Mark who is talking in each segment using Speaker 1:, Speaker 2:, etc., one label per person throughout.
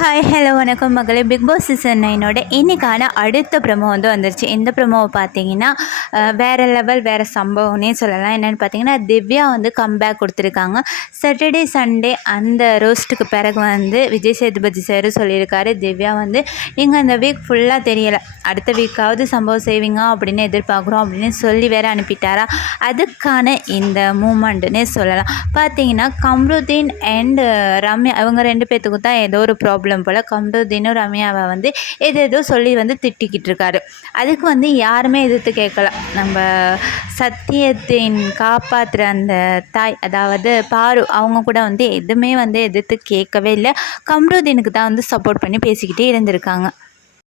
Speaker 1: Hi hello வணக்கம் மகளே. Big Boss season நைனோட இன்றைக்கான அடுத்த ப்ரமோ வந்து வந்துருச்சு. இந்த ப்ரமோவை பார்த்தீங்கன்னா வேறு லெவல் வேறு சம்பவம்னே சொல்லலாம். என்னென்னு பார்த்தீங்கன்னா திவ்யா வந்து கம்பேக் கொடுத்துருக்காங்க. சாட்டர்டே சண்டே அந்த ரோஸ்ட்டுக்கு பிறகு வந்து விஜய் சேதுபதி சார் சொல்லியிருக்காரு. திவ்யா வந்து நீங்கள் அந்த வீக் ஃபுல்லாக தெரியலை. அடுத்த வீக்காவது சம்பவம் செய்வீங்க அப்படின்னு எதிர்பார்க்குறோம் அப்படின்னு சொல்லி வேற அனுப்பிட்டாரா? அதுக்கான இந்த மூமெண்ட்டுன்னே சொல்லலாம். பார்த்தீங்கன்னா கம்ருதீன் அண்ட் ரம்யா இவங்க ரெண்டு பேர்த்துக்கும் தான் ஏதோ ஒரு ப்ராப்ளம் ப்ராப்ளம் போல் கம்ருதீனும் ரம்யாவை வந்து எது சொல்லி வந்து திட்டிக்கிட்டு இருக்காரு அதுக்கு வந்து யாருமே எதிர்த்து கேட்கல. நம்ம சத்தியத்தின் காப்பாற்றுற அந்த தாய் அதாவது பாரு அவங்க கூட வந்து எதுவுமே வந்து எதிர்த்து கேட்கவே இல்லை. கம்ருதீனுக்கு தான் வந்து சப்போர்ட் பண்ணி பேசிக்கிட்டே இருந்திருக்காங்க.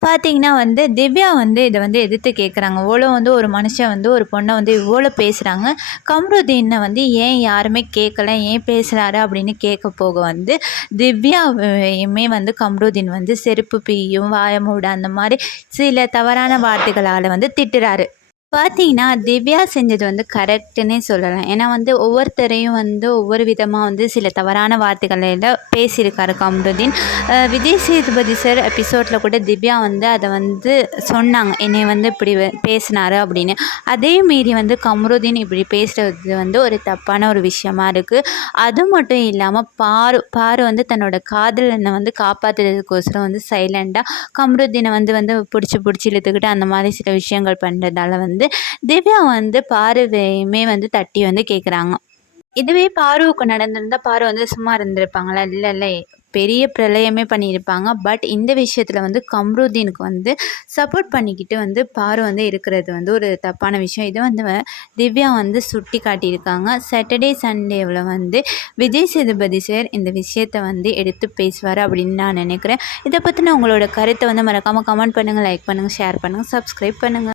Speaker 1: பார்த்தீங்கன்னா வந்து திவ்யா வந்து இதை வந்து எதிர்த்து கேட்குறாங்க இவ்வளோ வந்து ஒரு மனுஷன் வந்து ஒரு பொண்ணை வந்து இவ்வளோ பேசுகிறாங்க கம்ருதீனை வந்து ஏன் யாருமே கேட்கல ஏன் பேசுகிறாரு அப்படின்னு கேட்க போக வந்து திவ்யாவையுமே வந்து கம்ருதீன் வந்து செருப்பு பீயும் வாயமூட அந்த மாதிரி சில தவறான வார்த்தைகளால் வந்து திட்டுறாரு. பார்த்தீங்கன்னா திவ்யா செஞ்சது வந்து கரெக்டுன்னே சொல்லலாம். ஏன்னா வந்து ஒவ்வொருத்தரையும் வந்து ஒவ்வொரு விதமாக வந்து சில தவறான வார்த்தைகளில் பேசியிருக்காரு கம்ருதீன். விஜய் சேதுபதி சார் எபிசோடில் கூட திவ்யா வந்து அதை வந்து சொன்னாங்க. என்னை வந்து இப்படி பேசினாரு அப்படின்னு. அதே மீறி வந்து கம்ருதீன் இப்படி பேசுகிறது வந்து ஒரு தப்பான ஒரு விஷயமா இருக்குது அது மட்டும் இல்லாமல் பாரு பாரு வந்து தன்னோட காதலனை வந்து காப்பாற்றுறதுக்கோசரம் வந்து சைலண்டாக கம்ருதீனை வந்து வந்து பிடிச்சி பிடிச்சி இழுத்துக்கிட்டு அந்த மாதிரி சில விஷயங்கள் பண்ணுறதால வந்து திவ்யா வந்து பார்வையுமே வந்து தட்டி வந்து கேட்குறாங்க இதுவே பாருவுக்கு நடந்திருந்தா பாரு வந்து சும்மா இருந்திருப்பாங்களா? இல்லை இல்லை. பெரிய பிரளயமே பண்ணியிருப்பாங்க. பட் இந்த விஷயத்தில் வந்து கம்ருதீனுக்கு வந்து சப்போர்ட் பண்ணிக்கிட்டு வந்து பாரு வந்து இருக்கிறது வந்து ஒரு தப்பான விஷயம். இது வந்து திவ்யா வந்து சுட்டி காட்டியிருக்காங்க. சாட்டர்டே சண்டேவில் வந்து விஜய் சேதுபதி சார் இந்த விஷயத்தை வந்து எடுத்து பேசுவார் அப்படின்னு நான் நினைக்கிறேன். இதை பற்றின உங்களோட கருத்தை வந்து மறக்காமல் கமெண்ட் பண்ணுங்கள் லைக் பண்ணுங்கள் ஷேர் பண்ணுங்கள் சப்ஸ்கிரைப் பண்ணுங்கள்